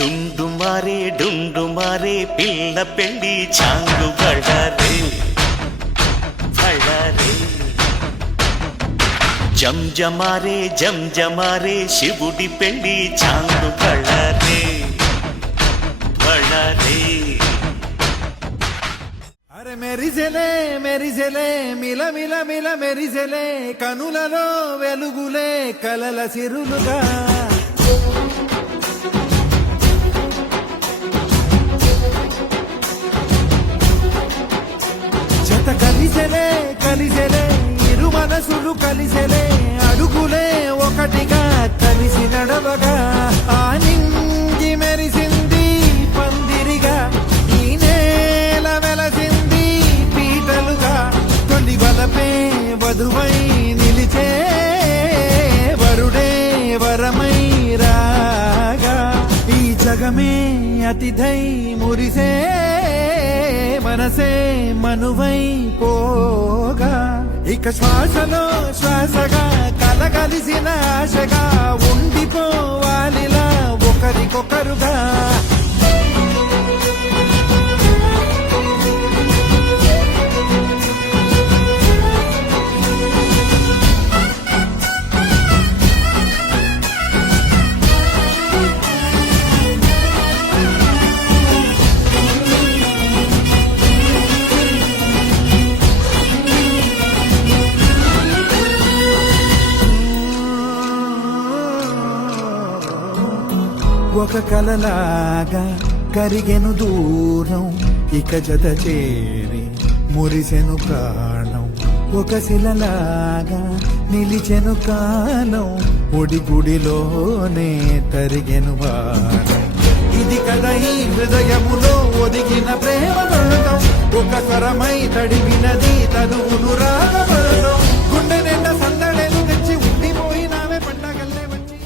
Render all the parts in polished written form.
డుండు మారే పిల్ల పెళ్ళి చాంగు బళ్ళారే బళ్ళారే జంజమారే శివుడి పెళ్ళి చాంగు బళ్ళారే బళ్ళారే అరే మెరిసెలే మిల మిల మిల మెరిసెలే కనులలో వెలుగులే కలల సిరులుగా జత కలిసెలే ఇరు మనసులు కలిసెలే అడుగులే ఒకటిగా కలిసి నడవగా ఆ నింగి మెరిసింది పందిరిగా ఈ నేల వెలసింది పీటలుగా తొలి వలపే వధువై నిలిచే వరుడే వరమై రాగా ఈ జగమే అతిథై మురిసే మనసే మనువై పోగా ఇక శ్వాసలో శ్వాసగా కలగలిసిన ఆశగా ఉండిపోవాలిలా ఒకరికొకరుగా ఒక కలలాగా కరిగెను దూరం ఇక జత చేరి మురిసెను ప్రాణం ఒక శిలలాగా నిలిచెను కాలం ఒడిగుడిలోనే తరిగెను వారం ఇది కదా ఈ హృదయములో ఒదిగిన ప్రేమ బంధం ఒక స్వరమై తడివినది తనువును రాగబడడం గుండె నిండా సందడేలు తెచ్చి ఉండిపోయినావే పండగల్లే వచ్చి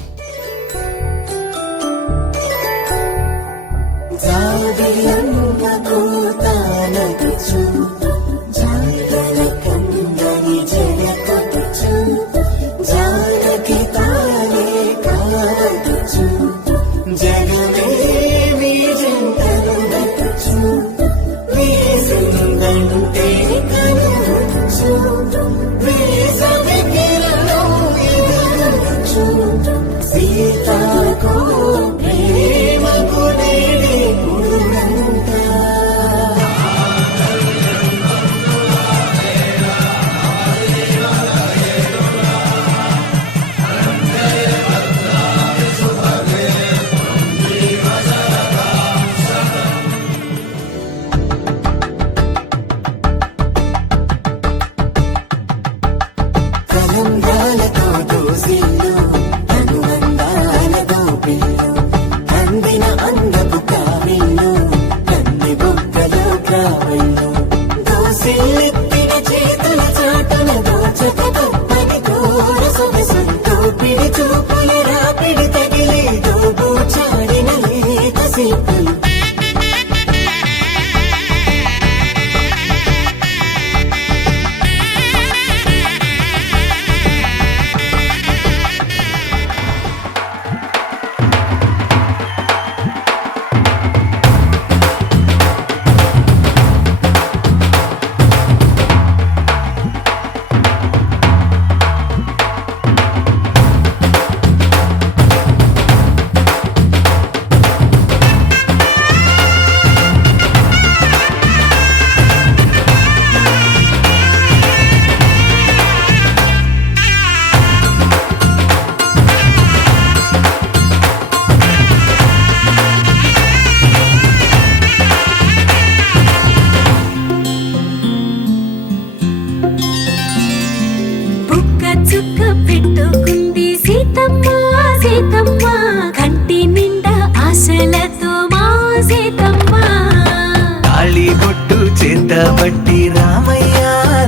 పట్టి రామయ్య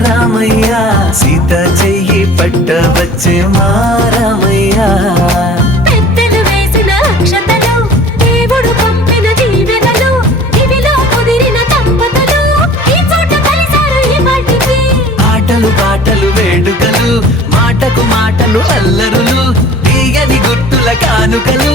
రామయ్య సీత చెయ్యి పట్ట వచ్చే మా రామయ్య పెద్దలు వేసిన అక్షతలు దేవుడు పంపిన దీవెనలు ఇవిలో కుదిరిన దంపతులు ఈ చోట కలిసారు ఈ పాటికి ఆటలు పాటలు వేడుకలు మాటకు మాటలు అల్లరులు తీయని గుర్తుల కానుకలు